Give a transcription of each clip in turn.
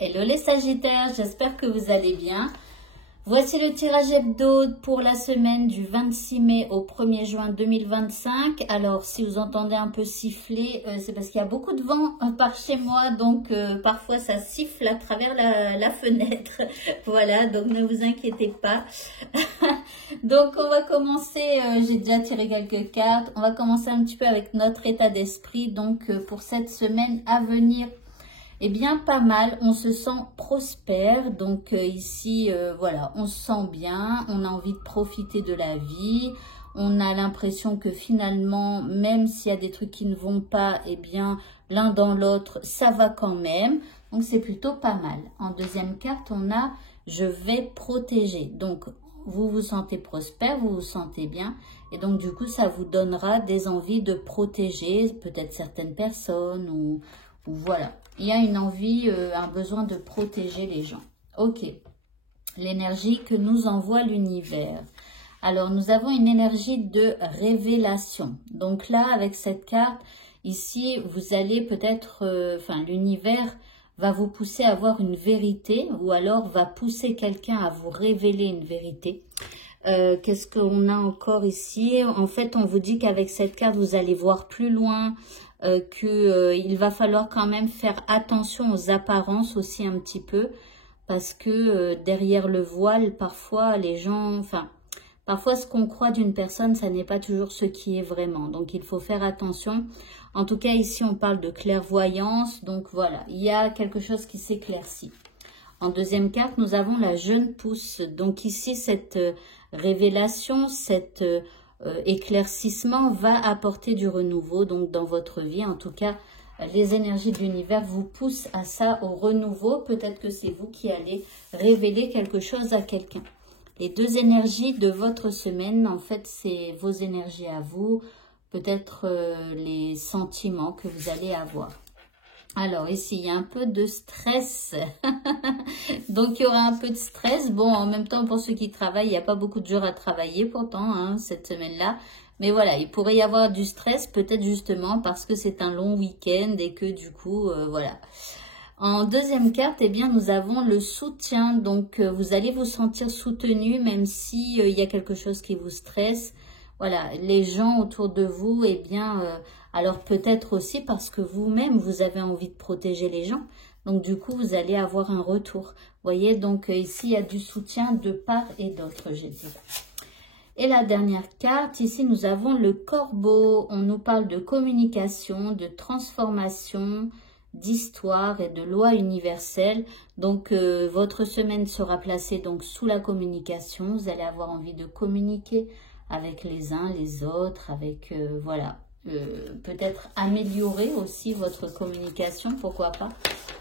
Hello les Sagittaires, j'espère que vous allez bien. Voici le tirage hebdo pour la semaine du 26 mai au 1er juin 2025. Alors, si vous entendez un peu siffler, c'est parce qu'il y a beaucoup de vent par chez moi. Donc, parfois, ça siffle à travers la fenêtre. Voilà, donc ne vous inquiétez pas. Donc, on va commencer, j'ai déjà tiré quelques cartes. On va commencer un petit peu avec notre état d'esprit. Donc, pour cette semaine à venir, eh bien, pas mal, on se sent prospère, donc ici, voilà, on se sent bien, on a envie de profiter de la vie, on a l'impression que finalement, même s'il y a des trucs qui ne vont pas, eh bien, l'un dans l'autre, ça va quand même, donc c'est plutôt pas mal. En deuxième carte, on a « Je vais protéger », donc vous vous sentez prospère, vous vous sentez bien, et donc du coup, ça vous donnera des envies de protéger peut-être certaines personnes ou voilà. Il y a une envie, un besoin de protéger les gens. Ok. L'énergie que nous envoie l'univers. Alors, nous avons une énergie de révélation. Donc là, avec cette carte, ici, vous allez peut-être, l'univers va vous pousser à avoir une vérité ou alors va pousser quelqu'un à vous révéler une vérité. Qu'est-ce qu'on a encore ici? En fait, on vous dit qu'avec cette carte, vous allez voir plus loin, qu'il va falloir quand même faire attention aux apparences aussi un petit peu, parce que derrière le voile, parfois les gens, parfois ce qu'on croit d'une personne, ça n'est pas toujours ce qui est vraiment. Donc il faut faire attention. En tout cas, ici on parle de clairvoyance, donc voilà, il y a quelque chose qui s'éclaircit. En deuxième carte, nous avons la jeune pousse. Donc ici, cette révélation, cet éclaircissement va apporter du renouveau donc dans votre vie. En tout cas, les énergies de l'univers vous poussent à ça, au renouveau. Peut-être que c'est vous qui allez révéler quelque chose à quelqu'un. Les deux énergies de votre semaine, en fait, c'est vos énergies à vous. Peut-être les sentiments que vous allez avoir. Alors ici, il y a un peu de stress. Donc, il y aura un peu de stress. Bon, en même temps, pour ceux qui travaillent, il n'y a pas beaucoup de jours à travailler pourtant, hein, cette semaine-là. Mais voilà, il pourrait y avoir du stress, peut-être justement parce que c'est un long week-end et que du coup, voilà. En deuxième carte, eh bien, nous avons le soutien. Donc, vous allez vous sentir soutenu, même si il y a quelque chose qui vous stresse. Voilà, les gens autour de vous, eh bien, alors peut-être aussi parce que vous-même, vous avez envie de protéger les gens. Donc, du coup, vous allez avoir un retour. Vous voyez, donc ici, il y a du soutien de part et d'autre, je dirais. Et la dernière carte, ici, nous avons le corbeau. On nous parle de communication, de transformation, d'histoire et de loi universelle. Donc, votre semaine sera placée donc sous la communication. Vous allez avoir envie de communiquer avec les uns, les autres, avec, voilà, peut-être améliorer aussi votre communication, pourquoi pas,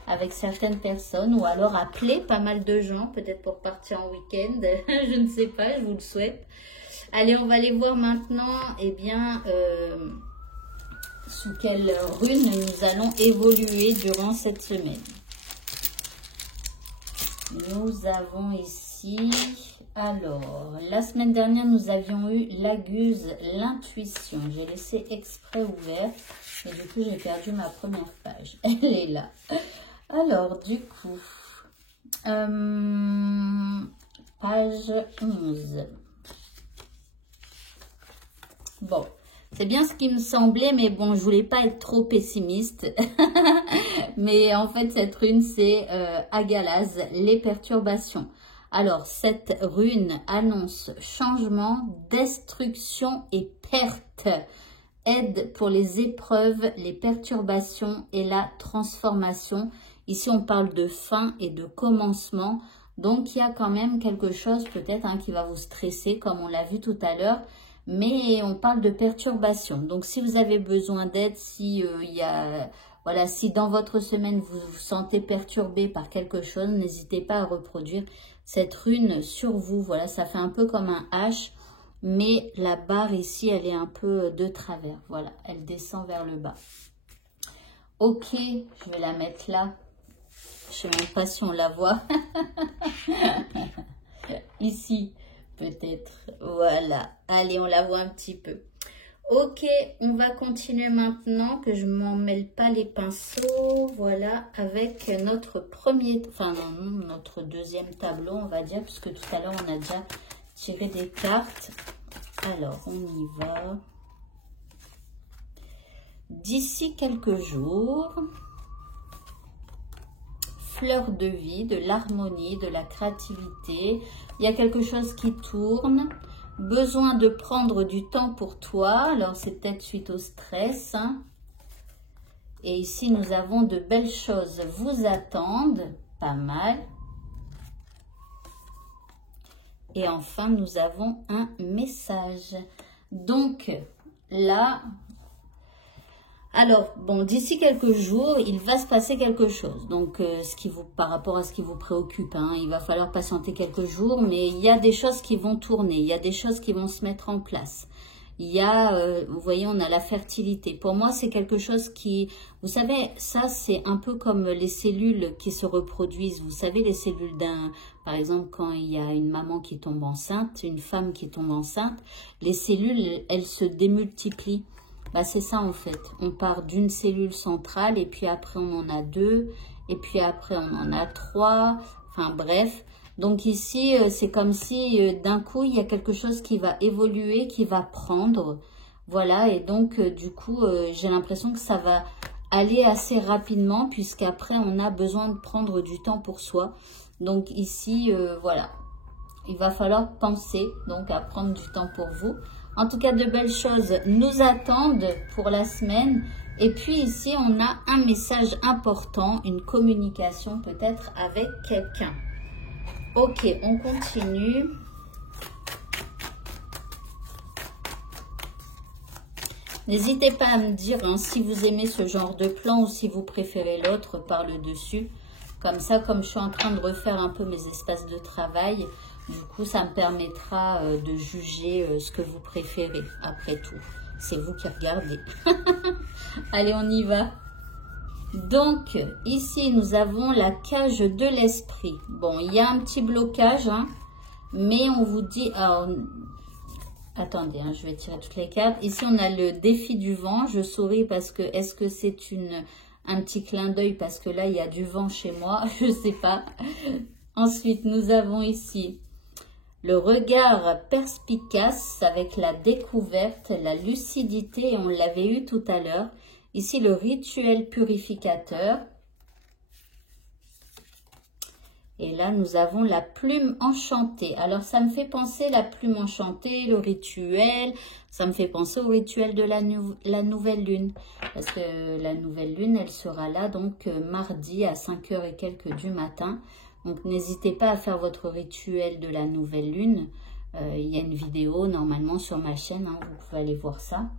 avec certaines personnes, ou alors appeler pas mal de gens, peut-être pour partir en week-end, je ne sais pas, je vous le souhaite. Allez, on va aller voir maintenant, eh bien, sous quelle rune nous allons évoluer durant cette semaine. Nous avons ici... Alors, la semaine dernière, nous avions eu l'aguse, l'intuition. J'ai laissé exprès ouvert et du coup, j'ai perdu ma première page. Elle est là. Alors, du coup, page 11. Bon, c'est bien ce qui me semblait, mais bon, je voulais pas être trop pessimiste. Mais en fait, cette rune, c'est Agalaz, les perturbations. Alors, cette rune annonce changement, destruction et perte. Aide pour les épreuves, les perturbations et la transformation. Ici, on parle de fin et de commencement. Donc, il y a quand même quelque chose peut-être hein, qui va vous stresser, comme on l'a vu tout à l'heure. Mais on parle de perturbation. Donc, si vous avez besoin d'aide, si voilà, si dans votre semaine, vous vous sentez perturbé par quelque chose, n'hésitez pas à reproduire cette rune sur vous. Voilà, ça fait un peu comme un H, mais la barre ici, elle est un peu de travers. Voilà, elle descend vers le bas. Ok, je vais la mettre là. Je ne sais même pas si on la voit. Ici, peut-être. Voilà. Allez, on la voit un petit peu. Ok, on va continuer maintenant, que je ne m'en mêle pas les pinceaux. Voilà, avec notre premier, enfin non, notre deuxième tableau, on va dire, puisque tout à l'heure, on a déjà tiré des cartes. Alors, on y va. D'ici quelques jours, fleur de vie, de l'harmonie, de la créativité. Il y a quelque chose qui tourne. Besoin de prendre du temps pour toi. Alors, c'est peut-être suite au stress. Hein. Et ici, nous avons de belles choses vous attendent. Pas mal. Et enfin, nous avons un message. Donc, là... Alors, bon, d'ici quelques jours, il va se passer quelque chose. Donc, par rapport à ce qui vous préoccupe, hein, il va falloir patienter quelques jours, mais il y a des choses qui vont tourner, il y a des choses qui vont se mettre en place. Il y a, vous voyez, on a la fertilité. Pour moi, c'est quelque chose qui, vous savez, ça, c'est un peu comme les cellules qui se reproduisent. Vous savez, les cellules par exemple, quand il y a une maman qui tombe enceinte, une femme qui tombe enceinte, les cellules, elles se démultiplient. Bah, c'est ça en fait, on part d'une cellule centrale et puis après on en a 2 et puis après on en a 3, enfin bref. Donc ici c'est comme si d'un coup il y a quelque chose qui va évoluer, qui va prendre, voilà. Et donc du coup j'ai l'impression que ça va aller assez rapidement puisqu'après on a besoin de prendre du temps pour soi. Donc ici voilà, il va falloir penser donc à prendre du temps pour vous. En tout cas, de belles choses nous attendent pour la semaine. Et puis ici, on a un message important, une communication peut-être avec quelqu'un. Ok, on continue. N'hésitez pas à me dire hein, si vous aimez ce genre de plan ou si vous préférez l'autre par le dessus. Comme ça, comme je suis en train de refaire un peu mes espaces de travail, du coup, ça me permettra de juger ce que vous préférez, après tout. C'est vous qui regardez. Allez, on y va. Donc, ici, nous avons la cage de l'esprit. Bon, il y a un petit blocage, hein, mais on vous dit... Attendez, hein, je vais tirer toutes les cartes. Ici, on a le défi du vent. Je souris parce que... Est-ce que c'est un petit clin d'œil parce que là, il y a du vent chez moi? Je ne sais pas. Ensuite, nous avons ici... le regard perspicace avec la découverte, la lucidité, et on l'avait eu tout à l'heure. Ici, le rituel purificateur. Et là, nous avons la plume enchantée. Alors, ça me fait penser la plume enchantée, le rituel. Ça me fait penser au rituel de la nouvelle lune. Parce que la nouvelle lune, elle sera là, donc, mardi à 5h et quelques du matin. Donc, n'hésitez pas à faire votre rituel de la nouvelle lune. Il y a une vidéo, normalement, sur ma chaîne. Hein, vous pouvez aller voir ça.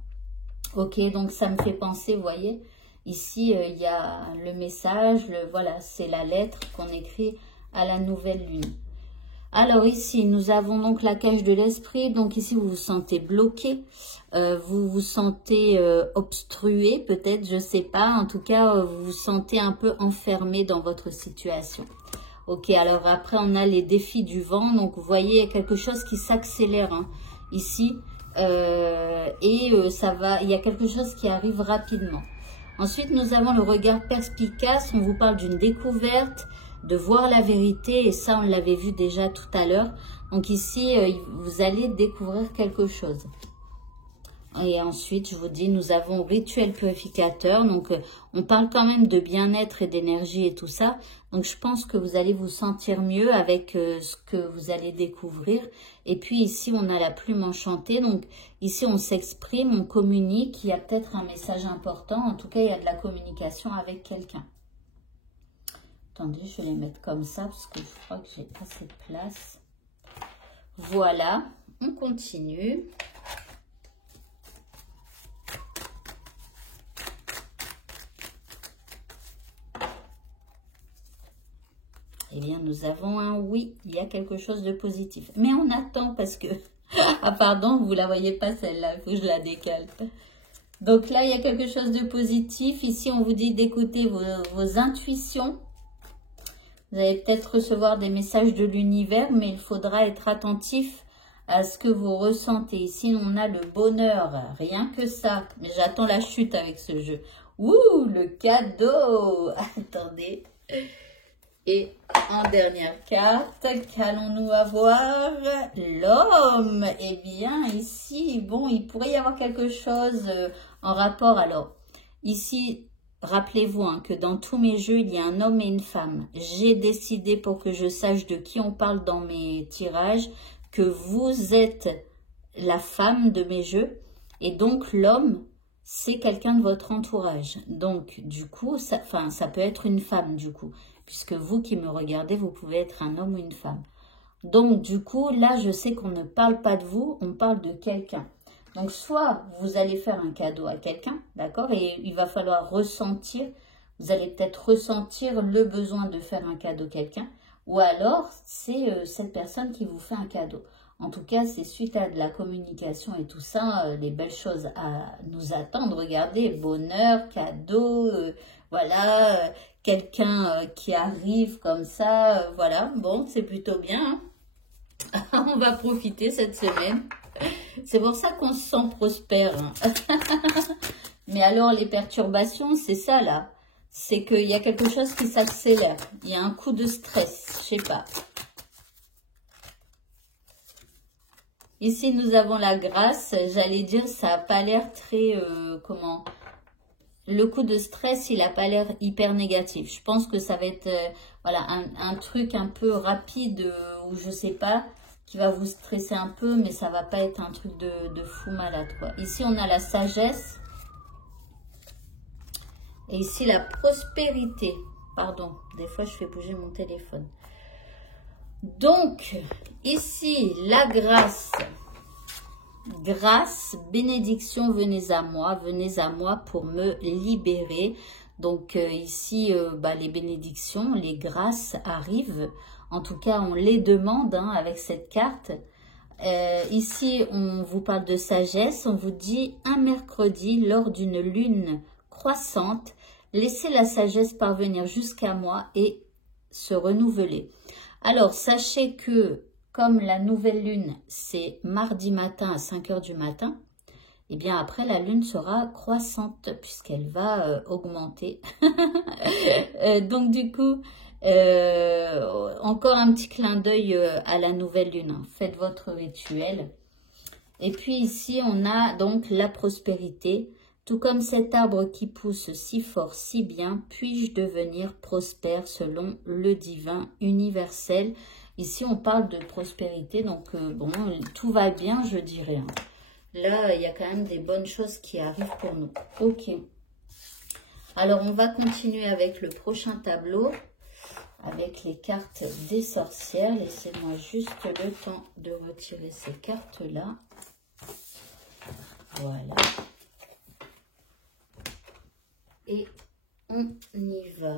Ok, donc ça me fait penser, vous voyez, ici, il y a le message. Voilà, c'est la lettre qu'on écrit à la nouvelle lune. Alors, ici, nous avons donc la cage de l'esprit. Donc, ici, vous vous sentez bloqué. Vous vous sentez obstrué, peut-être, je ne sais pas. En tout cas, vous vous sentez un peu enfermé dans votre situation. Ok, alors après, on a les défis du vent. Donc, vous voyez, il y a quelque chose qui s'accélère hein, ici. Il y a quelque chose qui arrive rapidement. Ensuite, nous avons le regard perspicace. On vous parle d'une découverte, de voir la vérité. Et ça, on l'avait vu déjà tout à l'heure. Donc ici, vous allez découvrir quelque chose. Et ensuite, je vous dis, nous avons rituel purificateur. Donc, on parle quand même de bien-être et d'énergie et tout ça. Donc, je pense que vous allez vous sentir mieux avec ce que vous allez découvrir. Et puis, ici, on a la plume enchantée. Donc, ici, on s'exprime, on communique. Il y a peut-être un message important. En tout cas, il y a de la communication avec quelqu'un. Attendez, je vais les mettre comme ça parce que je crois que j'ai pas assez de place. Voilà, on continue. Eh bien, nous avons un oui, il y a quelque chose de positif. Mais on attend parce que... ah pardon, vous ne la voyez pas celle-là, il faut que je la décale. Donc là, il y a quelque chose de positif. Ici, on vous dit d'écouter vos intuitions. Vous allez peut-être recevoir des messages de l'univers, mais il faudra être attentif à ce que vous ressentez. Ici, on a le bonheur, rien que ça. Mais j'attends la chute avec ce jeu. Ouh, le cadeau. Attendez. Et en dernière carte, qu'allons-nous avoir? L'homme. Eh bien, ici, bon, il pourrait y avoir quelque chose en rapport. Alors, ici, rappelez-vous hein, que dans tous mes jeux, il y a un homme et une femme. J'ai décidé, pour que je sache de qui on parle dans mes tirages, que vous êtes la femme de mes jeux. Et donc, l'homme, c'est quelqu'un de votre entourage. Donc, du coup, ça peut être une femme, du coup. Puisque vous qui me regardez, vous pouvez être un homme ou une femme. Donc, du coup, là, je sais qu'on ne parle pas de vous, on parle de quelqu'un. Donc, soit vous allez faire un cadeau à quelqu'un, d'accord? Et il va falloir ressentir, vous allez peut-être ressentir le besoin de faire un cadeau à quelqu'un. Ou alors, c'est cette personne qui vous fait un cadeau. En tout cas, c'est suite à de la communication et tout ça, les belles choses à nous attendre. Regardez, bonheur, cadeau, voilà, quelqu'un qui arrive comme ça, voilà. Bon, c'est plutôt bien. Hein. On va profiter cette semaine. C'est pour ça qu'on se sent prospère. Hein. Mais alors, les perturbations, c'est ça là. C'est qu'il y a quelque chose qui s'accélère. Il y a un coup de stress, je sais pas. Ici, nous avons la grâce. J'allais dire, ça n'a pas l'air très... comment? Le coup de stress, il n'a pas l'air hyper négatif. Je pense que ça va être voilà, un truc un peu rapide ou je sais pas, qui va vous stresser un peu, mais ça va pas être un truc de fou malade, quoi. Ici, on a la sagesse. Et ici, la prospérité. Pardon, des fois, je fais bouger mon téléphone. Donc, ici, la grâce. Grâce, bénédiction, venez à moi pour me libérer. Donc, ici, les bénédictions, les grâces arrivent. En tout cas, on les demande hein, avec cette carte. Ici, on vous parle de sagesse. On vous dit un mercredi, lors d'une lune croissante, laissez la sagesse parvenir jusqu'à moi et se renouveler. Alors, sachez que comme la nouvelle lune, c'est mardi matin à 5 h du matin, et bien après, la lune sera croissante puisqu'elle va augmenter. Donc, du coup, encore un petit clin d'œil à la nouvelle lune. Hein. Faites votre rituel. Et puis ici, on a donc la prospérité. Tout comme cet arbre qui pousse si fort, si bien, puis-je devenir prospère selon le divin universel. Ici, on parle de prospérité, donc bon, tout va bien, je dirais. Hein. Là, il y a quand même des bonnes choses qui arrivent pour nous. Ok. Alors, on va continuer avec le prochain tableau, avec les cartes des sorcières. Laissez-moi juste le temps de retirer ces cartes-là. Voilà. Et on y va.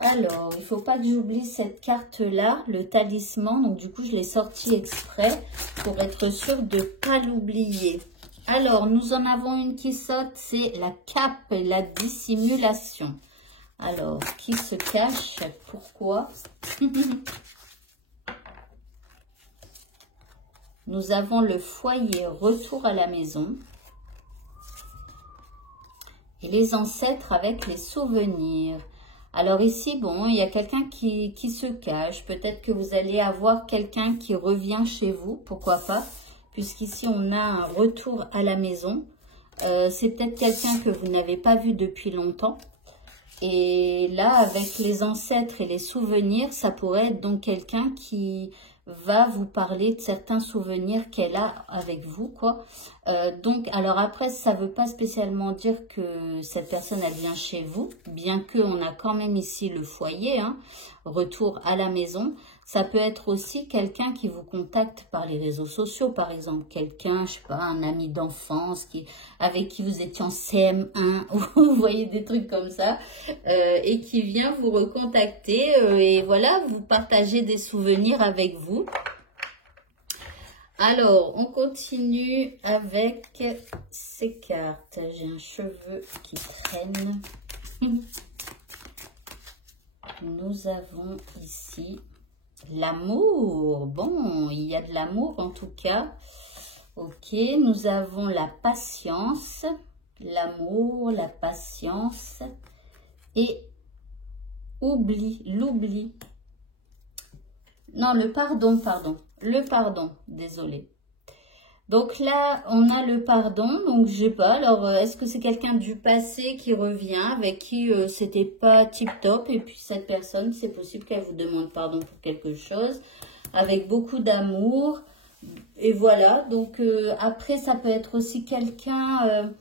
Alors, il ne faut pas que j'oublie cette carte-là, le talisman. Donc, du coup, je l'ai sorti exprès pour être sûre de ne pas l'oublier. Alors, nous en avons une qui saute, c'est la cape et la dissimulation. Alors, qui se cache? Pourquoi? Nous avons le foyer, retour à la maison. Et les ancêtres avec les souvenirs. Alors ici, bon, il y a quelqu'un qui se cache. Peut-être que vous allez avoir quelqu'un qui revient chez vous, pourquoi pas. Puisqu'ici, on a un retour à la maison. C'est peut-être quelqu'un que vous n'avez pas vu depuis longtemps. Et là, avec les ancêtres et les souvenirs, ça pourrait être donc quelqu'un qui va vous parler de certains souvenirs qu'elle a avec vous, quoi. Donc, alors après, ça ne veut pas spécialement dire que cette personne, elle vient chez vous, bien qu'on a quand même ici le foyer, hein, retour à la maison. Ça peut être aussi quelqu'un qui vous contacte par les réseaux sociaux, par exemple. Quelqu'un, je sais pas, un ami d'enfance avec qui vous étiez en CM1, ou vous voyez des trucs comme ça, et qui vient vous recontacter, et voilà, vous partagez des souvenirs avec vous. Alors, on continue avec ces cartes. J'ai un cheveu qui traîne. Nous avons ici L'amour, bon, il y a de l'amour en tout cas. Ok, nous avons la patience, l'amour, la patience et l'oubli. Non, le pardon, désolé. Donc là, on a le pardon, donc je sais pas, alors est-ce que c'est quelqu'un du passé qui revient, avec qui c'était pas tip-top, et puis cette personne, c'est possible qu'elle vous demande pardon pour quelque chose, avec beaucoup d'amour, et voilà, donc après ça peut être aussi quelqu'un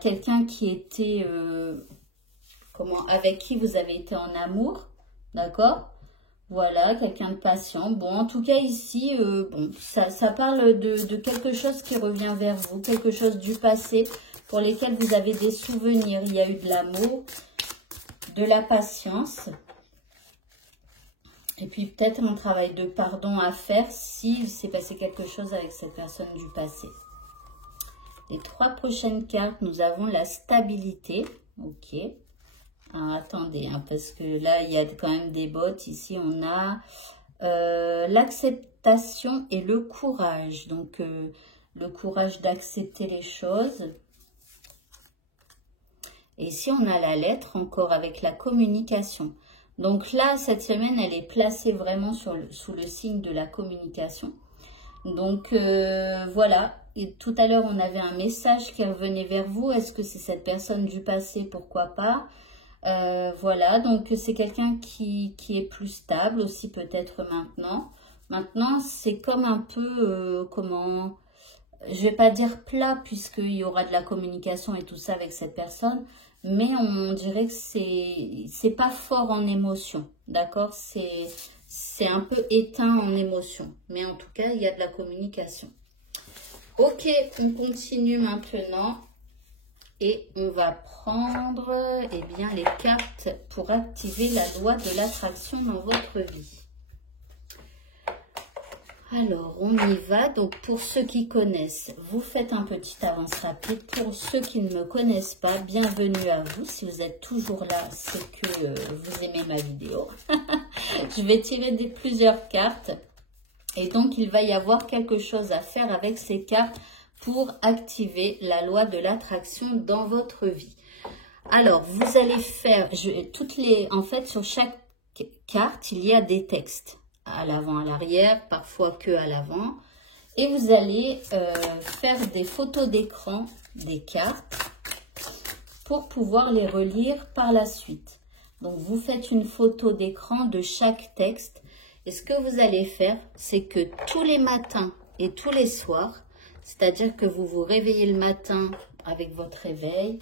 quelqu'un qui était, avec qui vous avez été en amour, d'accord? Voilà, quelqu'un de patient. Bon, en tout cas, ici, bon, ça parle de quelque chose qui revient vers vous, quelque chose du passé pour lesquels vous avez des souvenirs. Il y a eu de l'amour, de la patience. Et puis, peut-être un travail de pardon à faire s'il s'est passé quelque chose avec cette personne du passé. Les 3 prochaines cartes, nous avons la stabilité. Ok. Ah, attendez, hein, parce que là, il y a quand même des bottes. Ici, on a l'acceptation et le courage. Donc, le courage d'accepter les choses. Et ici, on a la lettre encore avec la communication. Donc là, cette semaine, elle est placée vraiment sous le signe de la communication. Donc, voilà. Et tout à l'heure, on avait un message qui revenait vers vous. Est-ce que c'est cette personne du passé? Pourquoi pas? Voilà, donc c'est quelqu'un qui est plus stable aussi peut-être maintenant. Maintenant, c'est comme un peu, je vais pas dire plat puisqu'il y aura de la communication et tout ça avec cette personne, mais on dirait que c'est pas fort en émotion, d'accord? C'est un peu éteint en émotion, mais en tout cas, il y a de la communication. Ok, on continue maintenant. Et on va prendre les cartes pour activer la loi de l'attraction dans votre vie. Alors, on y va. Donc, pour ceux qui connaissent, vous faites un petit avance rapide. Pour ceux qui ne me connaissent pas, bienvenue à vous. Si vous êtes toujours là, c'est que vous aimez ma vidéo. Je vais tirer plusieurs cartes. Et donc, il va y avoir quelque chose à faire avec ces cartes pour activer la loi de l'attraction dans votre vie. Alors, vous allez faire, en fait, sur chaque carte, il y a des textes. À l'avant, à l'arrière, parfois que à l'avant. Et vous allez faire des photos d'écran des cartes pour pouvoir les relire par la suite. Donc, vous faites une photo d'écran de chaque texte. Et ce que vous allez faire, c'est que tous les matins et tous les soirs, c'est-à-dire que vous vous réveillez le matin avec votre réveil,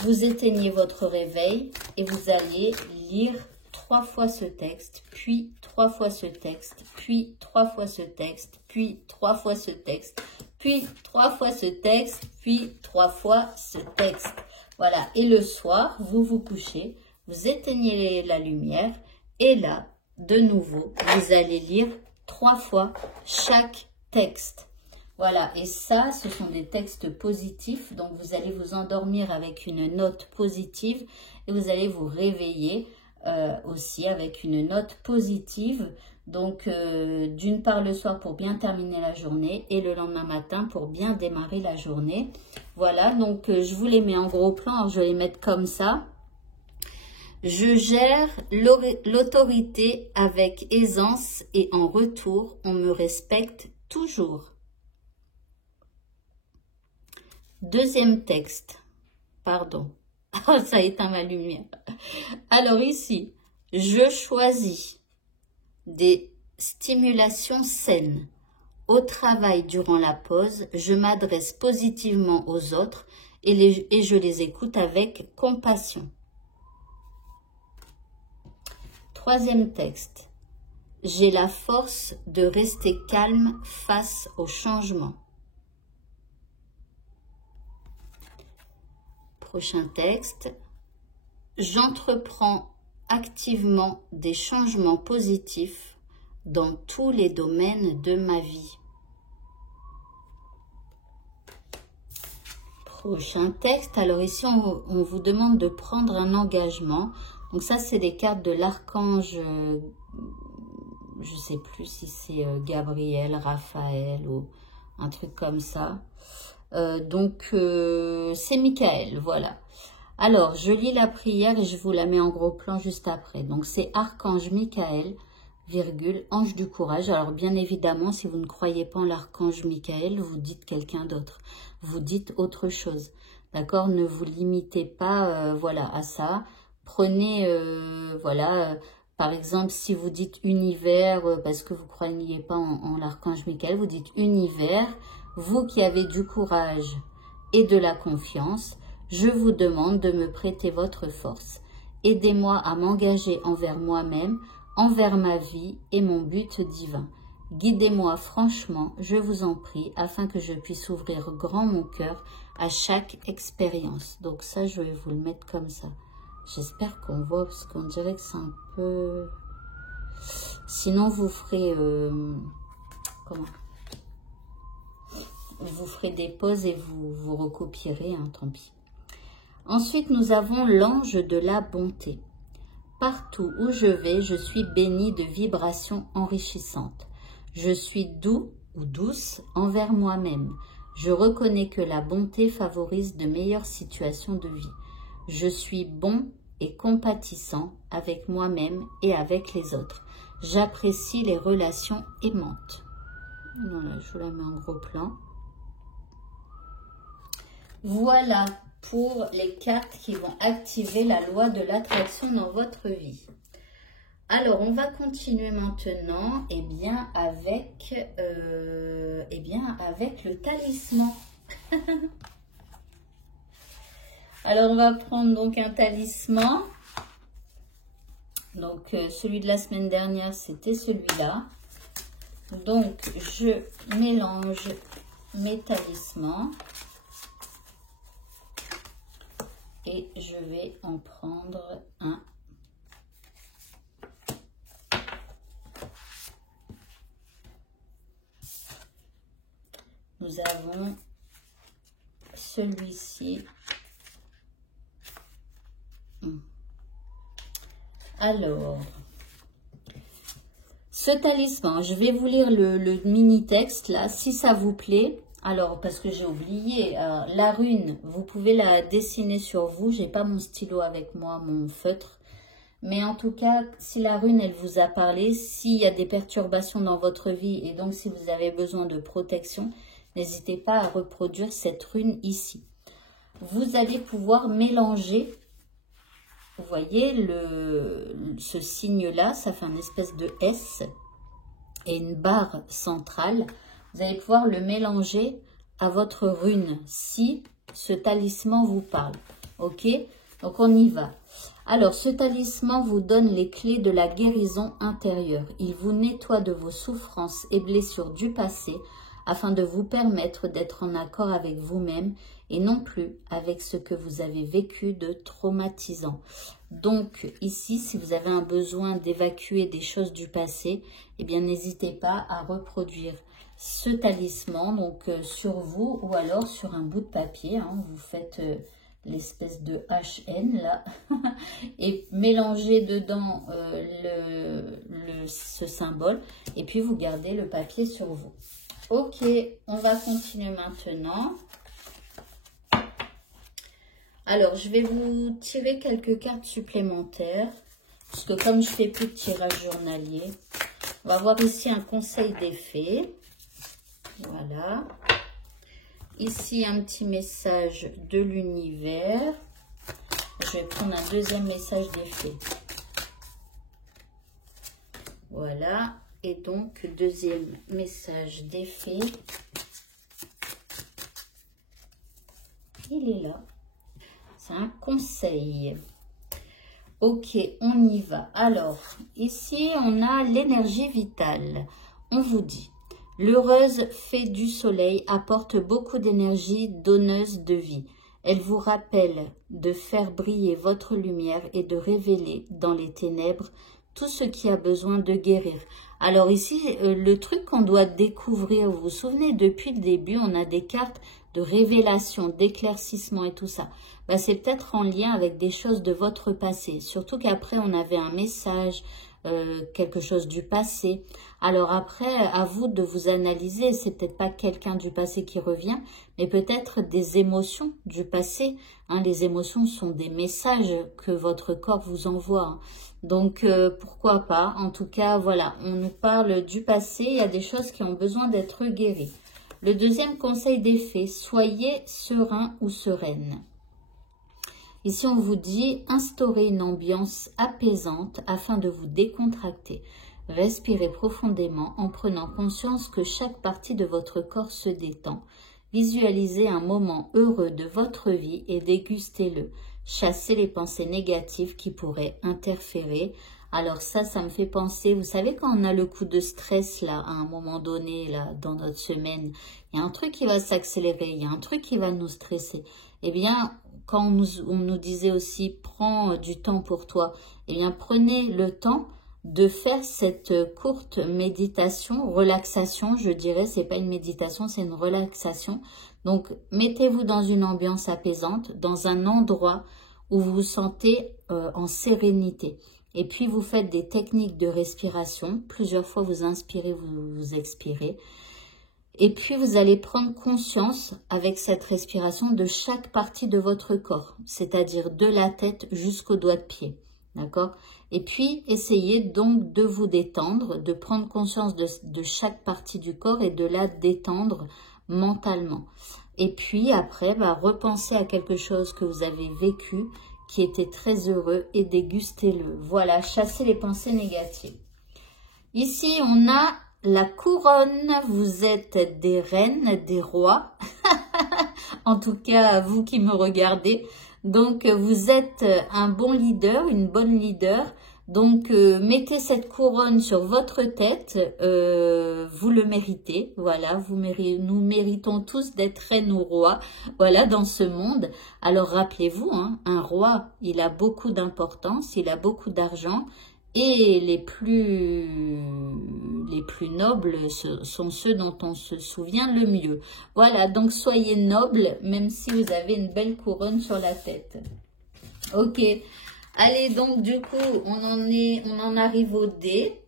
vous éteignez votre réveil et vous allez lire 3 fois ce texte, puis 3 fois ce texte, puis 3 fois ce texte, puis 3 fois ce texte, puis 3 fois ce texte, puis 3 fois ce texte. Voilà, et le soir, vous vous couchez, vous éteignez la lumière et là, de nouveau, vous allez lire 3 fois chaque texte. Voilà, et ça, ce sont des textes positifs, donc vous allez vous endormir avec une note positive et vous allez vous réveiller aussi avec une note positive. Donc, d'une part le soir pour bien terminer la journée et le lendemain matin pour bien démarrer la journée. Voilà, donc je vous les mets en gros plan, alors je vais les mettre comme ça. Je gère l'autorité avec aisance et en retour, on me respecte toujours. Deuxième texte. Pardon. Oh, ça éteint ma lumière. Alors ici, je choisis des stimulations saines. Au travail durant la pause, je m'adresse positivement aux autres et je les écoute avec compassion. Troisième texte. J'ai la force de rester calme face au changement. Prochain texte. J'entreprends activement des changements positifs dans tous les domaines de ma vie. Prochain texte. Alors ici, on vous demande de prendre un engagement. Donc ça, c'est des cartes de l'archange, je sais plus si c'est Gabriel, Raphaël ou un truc comme ça. C'est Michael, voilà. Alors, je lis la prière et je vous la mets en gros plan juste après. Donc, c'est Archange Michael, virgule, ange du courage. Alors, bien évidemment, si vous ne croyez pas en l'archange Michael, vous dites quelqu'un d'autre. Vous dites autre chose. D'accord? Ne vous limitez pas, voilà, à ça. Prenez, voilà, par exemple, si vous dites univers, parce que vous ne croyez pas en l'archange Michael, vous dites univers, vous qui avez du courage et de la confiance, je vous demande de me prêter votre force. Aidez-moi à m'engager envers moi-même, envers ma vie et mon but divin. Guidez-moi franchement, je vous en prie, afin que je puisse ouvrir grand mon cœur à chaque expérience. Donc ça, je vais vous le mettre comme ça. J'espère qu'on voit, parce qu'on dirait que c'est un peu... Sinon, vous ferez... Comment ? Vous ferez des pauses et vous recopierez, hein, tant pis. Ensuite, nous avons l'ange de la bonté. Partout où je vais, je suis bénie de vibrations enrichissantes. Je suis doux ou douce envers moi-même. Je reconnais que la bonté favorise de meilleures situations de vie. Je suis bon et compatissant avec moi-même et avec les autres. J'apprécie les relations aimantes. Voilà, je vous la mets en gros plan. Voilà pour les cartes qui vont activer la loi de l'attraction dans votre vie. Alors, on va continuer maintenant avec le talisman. Alors, on va prendre donc un talisman. Donc, celui de la semaine dernière, c'était celui-là. Donc, je mélange mes talismans. Et je vais en prendre un. Nous avons celui-ci. Alors, ce talisman, je vais vous lire le mini-texte là, si ça vous plaît. Alors, parce que j'ai oublié, la rune, vous pouvez la dessiner sur vous. J'ai pas mon stylo avec moi, mon feutre. Mais en tout cas, si la rune, elle vous a parlé, s'il y a des perturbations dans votre vie et donc si vous avez besoin de protection, n'hésitez pas à reproduire cette rune ici. Vous allez pouvoir mélanger, vous voyez, ce signe-là, ça fait une espèce de S et une barre centrale. Vous allez pouvoir le mélanger à votre rune si ce talisman vous parle. Ok? Donc, on y va. Alors, ce talisman vous donne les clés de la guérison intérieure. Il vous nettoie de vos souffrances et blessures du passé afin de vous permettre d'être en accord avec vous-même et non plus avec ce que vous avez vécu de traumatisant. Donc, ici, si vous avez un besoin d'évacuer des choses du passé, eh bien, n'hésitez pas à reproduire ce talisman donc sur vous ou alors sur un bout de papier. Hein, vous faites l'espèce de HN là et mélangez dedans ce symbole et puis vous gardez le papier sur vous. Ok, on va continuer maintenant. Alors, je vais vous tirer quelques cartes supplémentaires parce que comme je fais plus de tirage journalier, on va voir ici un conseil d'effet. Voilà. Ici, un petit message de l'univers. Je vais prendre un deuxième message d'effet. Voilà. Et donc, deuxième message d'effet. Il est là. C'est un conseil. Ok, on y va. Alors, ici, on a l'énergie vitale. On vous dit, l'heureuse fée du soleil apporte beaucoup d'énergie donneuse de vie. Elle vous rappelle de faire briller votre lumière et de révéler dans les ténèbres tout ce qui a besoin de guérir. Alors ici, le truc qu'on doit découvrir, vous vous souvenez, depuis le début, on a des cartes de révélation, d'éclaircissement et tout ça, bah, c'est peut-être en lien avec des choses de votre passé. Surtout qu'après, on avait un message, quelque chose du passé. Alors après, à vous de vous analyser. C'est peut-être pas quelqu'un du passé qui revient, mais peut-être des émotions du passé. Hein, les émotions sont des messages que votre corps vous envoie. Hein. Donc, pourquoi pas. En tout cas, voilà, on nous parle du passé. Il y a des choses qui ont besoin d'être guéries. Le deuxième conseil des fées, soyez serein ou sereine. Ici, on vous dit instaurez une ambiance apaisante afin de vous décontracter. Respirez profondément en prenant conscience que chaque partie de votre corps se détend. Visualisez un moment heureux de votre vie et dégustez-le. Chassez les pensées négatives qui pourraient interférer. Alors ça me fait penser, vous savez quand on a le coup de stress là, à un moment donné là, dans notre semaine, il y a un truc qui va s'accélérer, il y a un truc qui va nous stresser. Eh bien, quand on nous disait aussi, prends du temps pour toi, eh bien, prenez le temps de faire cette courte méditation, relaxation, je dirais, c'est pas une méditation, c'est une relaxation. Donc, mettez-vous dans une ambiance apaisante, dans un endroit où vous vous sentez en sérénité. Et puis, vous faites des techniques de respiration. Plusieurs fois, vous inspirez, vous expirez. Et puis, vous allez prendre conscience avec cette respiration de chaque partie de votre corps, c'est-à-dire de la tête jusqu'aux doigts de pied. D'accord? Et puis, essayez donc de vous détendre, de prendre conscience de chaque partie du corps et de la détendre mentalement. Et puis, après, repensez à quelque chose que vous avez vécu, qui était très heureux et dégustez-le. Voilà, chassez les pensées négatives. Ici, on a la couronne, vous êtes des reines, des rois, en tout cas vous qui me regardez. Donc vous êtes un bon leader, une bonne leader. Donc mettez cette couronne sur votre tête, vous le méritez. Voilà, nous méritons tous d'être reines ou rois, voilà, dans ce monde. Alors rappelez-vous, hein, un roi, il a beaucoup d'importance, il a beaucoup d'argent. Et les plus nobles sont ceux dont on se souvient le mieux. Voilà, donc soyez nobles, même si vous avez une belle couronne sur la tête. Ok, allez, donc du coup, on en arrive au dé.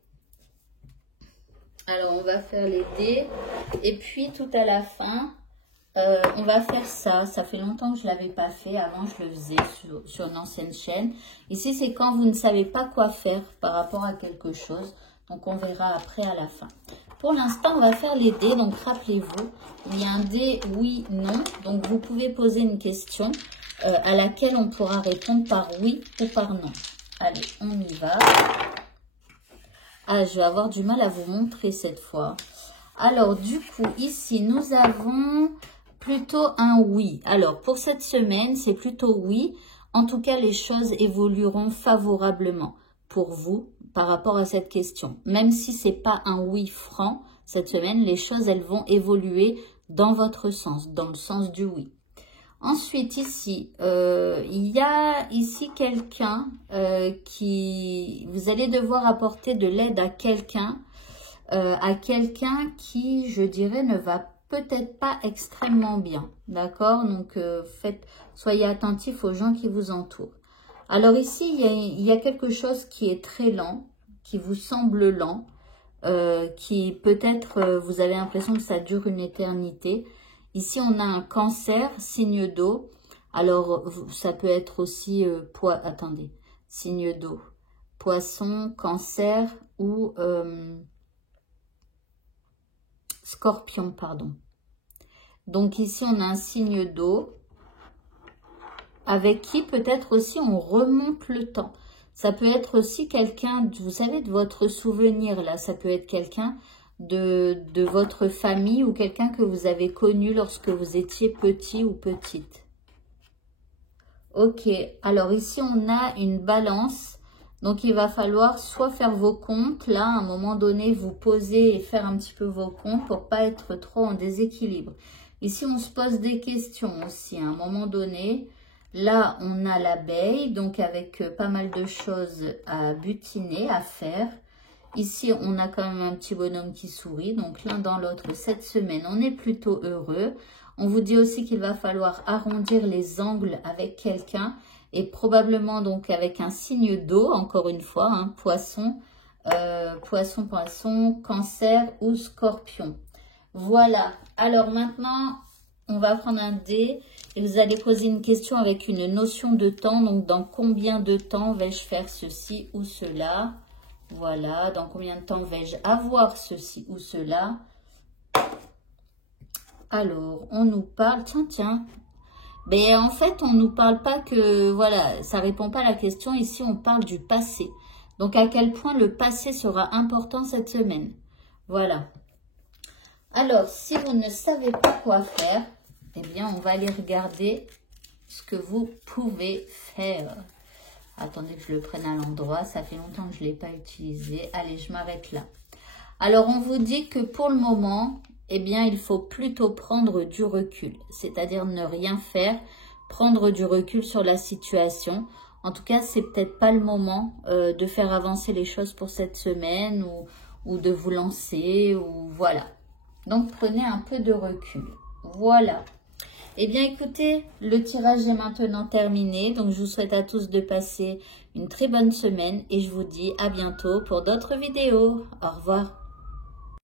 Alors, on va faire les dés. Et puis, tout à la fin, on va faire ça. Ça fait longtemps que je ne l'avais pas fait. Avant, je le faisais sur une ancienne chaîne. Ici, c'est quand vous ne savez pas quoi faire par rapport à quelque chose. Donc, on verra après à la fin. Pour l'instant, on va faire les dés. Donc, rappelez-vous, il y a un dé oui, non. Donc, vous pouvez poser une question à laquelle on pourra répondre par oui ou par non. Allez, on y va. Ah, je vais avoir du mal à vous montrer cette fois. Alors, du coup, ici, nous avons plutôt un oui. Alors, pour cette semaine, c'est plutôt oui. En tout cas, les choses évolueront favorablement pour vous par rapport à cette question. Même si ce n'est pas un oui franc, cette semaine, les choses, elles vont évoluer dans votre sens, dans le sens du oui. Ensuite, ici, il y a ici quelqu'un qui... Vous allez devoir apporter de l'aide à quelqu'un qui, je dirais, ne va peut-être pas extrêmement bien. D'accord? Donc, soyez attentifs aux gens qui vous entourent. Alors ici, il y a quelque chose qui est très lent, qui vous semble lent, qui peut-être, vous avez l'impression que ça dure une éternité. Ici, on a un cancer, signe d'eau. Alors, ça peut être aussi attendez, signe d'eau, poisson, cancer ou scorpion, pardon. Donc ici, on a un signe d'eau avec qui peut-être aussi on remonte le temps. Ça peut être aussi quelqu'un, vous savez, de votre souvenir là. Ça peut être quelqu'un de votre famille ou quelqu'un que vous avez connu lorsque vous étiez petit ou petite. Ok, alors ici on a une balance. Donc il va falloir soit faire vos comptes, là à un moment donné vous poser et faire un petit peu vos comptes pour pas être trop en déséquilibre. Ici on se pose des questions aussi à un moment donné. Là on a l'abeille, donc avec pas mal de choses à butiner, à faire. Ici, on a quand même un petit bonhomme qui sourit. Donc, l'un dans l'autre, cette semaine, on est plutôt heureux. On vous dit aussi qu'il va falloir arrondir les angles avec quelqu'un et probablement donc avec un signe d'eau, encore une fois, hein, poisson, poisson, cancer ou scorpion. Voilà. Alors maintenant, on va prendre un dé et vous allez poser une question avec une notion de temps. Donc, dans combien de temps vais-je faire ceci ou cela? Voilà. Dans combien de temps vais-je avoir ceci ou cela? Alors, on nous parle... Tiens. Mais en fait, on ne nous parle pas que... Voilà, ça ne répond pas à la question. Ici, on parle du passé. Donc, à quel point le passé sera important cette semaine? Voilà. Alors, si vous ne savez pas quoi faire, eh bien, on va aller regarder ce que vous pouvez faire. Attendez que je le prenne à l'endroit. Ça fait longtemps que je ne l'ai pas utilisé. Allez, je m'arrête là. Alors, on vous dit que pour le moment, eh bien, il faut plutôt prendre du recul. C'est-à-dire ne rien faire, prendre du recul sur la situation. En tout cas, c'est peut-être pas le moment de faire avancer les choses pour cette semaine ou de vous lancer ou voilà. Donc, prenez un peu de recul. Voilà. Eh bien, écoutez, le tirage est maintenant terminé. Donc, je vous souhaite à tous de passer une très bonne semaine. Et je vous dis à bientôt pour d'autres vidéos. Au revoir.